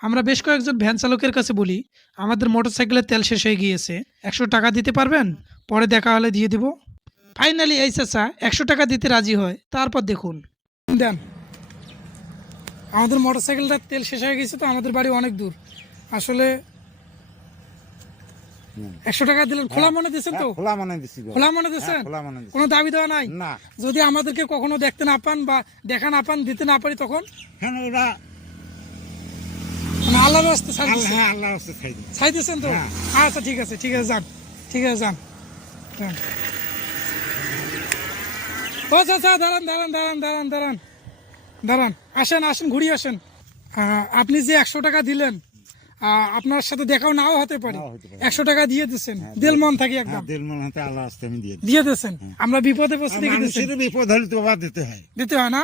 আমরা বেশ কয়েকজন ভ্যান চালকের কাছে বলি আমাদের মোটরসাইকেলের তেল শেষ হয়ে গিয়েছে। একশো টাকা দিতে পারবেন? পরে দেখা হলে দিয়ে দিব। ফাইনালি এই চাচা একশো টাকা দিতে রাজি হয়। তারপর দেখুন। দেন। আমাদের মোটরসাইকেলটার তেল শেষ হয়ে গেছে তো আমাদের বাড়ি অনেক দূর। আসলে একশো টাকা দিলেন। খোলা মনে দিয়েছেন তো? খোলা মানে দিছি খোলা মনে দিয়েছেন? হ্যাঁ। কোনো দাবি দেওয়া নাই? না। যদি আমাদেরকে কখনো দেখতে না পান বা দেখা না পান দিতে না পারি তখন? কেন ওরা আল্লাহর রাস্তে ছাড় আল্লাহ দিচ্ছেন। হ্যাঁ ছাই দিচ্ছেন তো? হ্যাঁ। আচ্ছা ঠিক আছে ঠিক আছে যান। ঠিক আছে যান। ও চাচা দাঁড়ান দাঁড়ান দাঁড়ান দাঁড়ান দাঁড়ান। দাঁড়ান আসেন আসেন ঘুরিয়ে আসেন। আপনি যে একশো টাকা দিলেন আপনার সাথে দেখাও নাও হতে পারে। একশো টাকা দিয়ে দিচ্ছেন দিল মন থাকি হ্যাঁ একদম দিল মন হাতে আল্লাহ আমি দিয়ে দিয়ে দিচ্ছেন আমরা বিপদে পড়ছি দেখে দিচ্ছেন বিপদ হলে তো দিতে হয়। দিতে হয় না?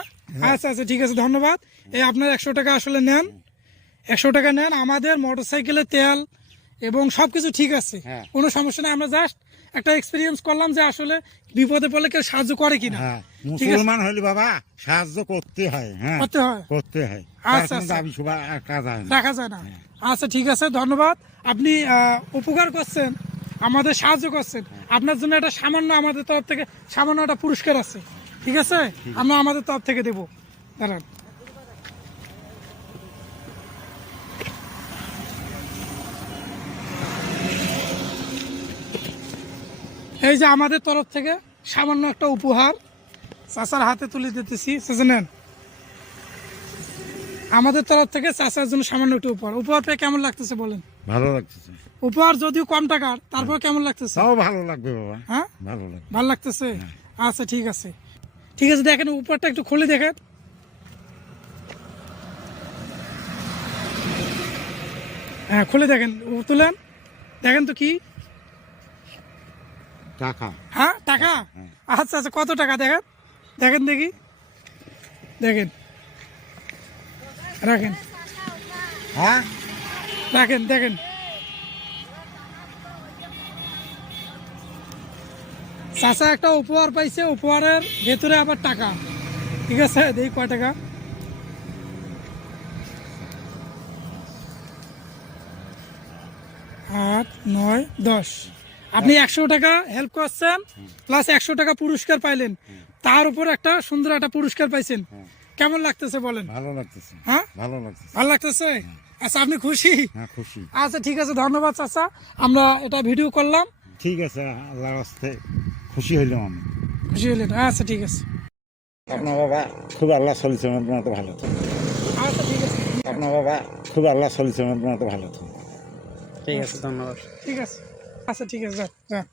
আচ্ছা আচ্ছা ঠিক আছে ধন্যবাদ। এই আপনার একশো টাকা আসলে নেন। একশো টাকা নেন আমাদের মোটরসাইকেলের তেল এবং সবকিছু ঠিক আছে। হ্যাঁ। কোনো সমস্যা নেই আমরা জাস্ট একটা এক্সপিরিয়েন্স করলাম যে আসলে বিপদে পড়লে কেউ সাহায্য করে কিনা। হ্যাঁ। মুসলমান হলে বাবা সাহায্য করতে হয় হ্যাঁ। করতে হয়। করতে হয়। আচ্ছা, আচ্ছা। রাখা যায় না। আচ্ছা ঠিক আছে ধন্যবাদ। আপনি উপকার করছেন আমাদের সাহায্য করছেন। আপনার জন্য একটা সামান্য আমাদের তরফ থেকে সামান্য একটা পুরস্কার আছে? ঠিক আছে। আমরা আমাদের তরফ থেকে দেবো। দাঁড়ান। এই যে আমাদের তরফ থেকে সামান্য একটা উপহার চাচার হাতে তুলে দিতেছি চাচা নেন আমাদের তরফ থেকে চাচার জন্য সামান্য একটু উপহার। উপহার পেয়ে কেমন লাগতেছে বলেন? ভালো লাগতেছে। উপহার যদিও কম টাকার তারপর কেমন লাগতেছে? তাও ভালো লাগবে বাবা। হ্যাঁ? ভালো লাগবে। ভালো লাগতেছে? আচ্ছা ঠিক আছে। ঠিক আছে দেখেন উপহারটা একটু খুলে দেখেন। হ্যাঁ খুলে দেখেন। তুলেন। দেখেন তো কি? টাকা। হ্যাঁ টাকা? আচ্ছা আচ্ছা কত টাকা দেখেন? দেখেন দেখি। দেখেন। রাখেন। হ্যাঁ? রাখেন দেখেন। চাচা একটা উপহার পাইছে উপহারের ভেতরে আবার টাকা। ঠিক আছে দেখি কয় টাকা? আট নয় দশ। আপনি একশো টাকা হেল্প করছেন প্লাস একশো টাকা পুরস্কার পাইলেন। তার উপর একটা সুন্দর একটা পুরস্কার পাইছেন। কেমন লাগতেছে বলেন? ভালো লাগতেছে। হ্যাঁ? ভালো লাগতেছে। ভালো লাগতেছে? আচ্ছা আপনি খুশি? হ্যাঁ খুশি। আচ্ছা ঠিক আছে ধন্যবাদ চাচা। আমরা এটা ভিডিও করলাম। ঠিক আছে আল্লাহর রাস্তে খুশি হইলাম আমি। খুশি হইলেন? আচ্ছা ঠিক আছে। আপনার বাবা খুব আল্লাহ চলিছে আমার মতো ভালো তো। আচ্ছা ঠিক আছে। আপনার বাবা খুব আল্লাহ চলিছে আমার মতো ভালো তো। ঠিক আছে ধন্যবাদ। ঠিক আছে। আচ্ছা ঠিক আছে যান যান